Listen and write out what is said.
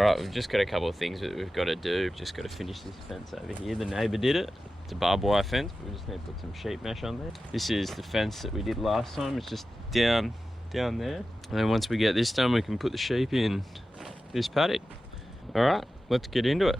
All right, we've just got a couple of things that we've got to do. We've just got to finish this fence over here. The neighbour did it. It's a barbed wire fence, but we just need to put some sheet mesh on there. This is the fence that we did last time. It's just down there. And then once we get this done, we can put the sheep in this paddock. All right, let's get into it.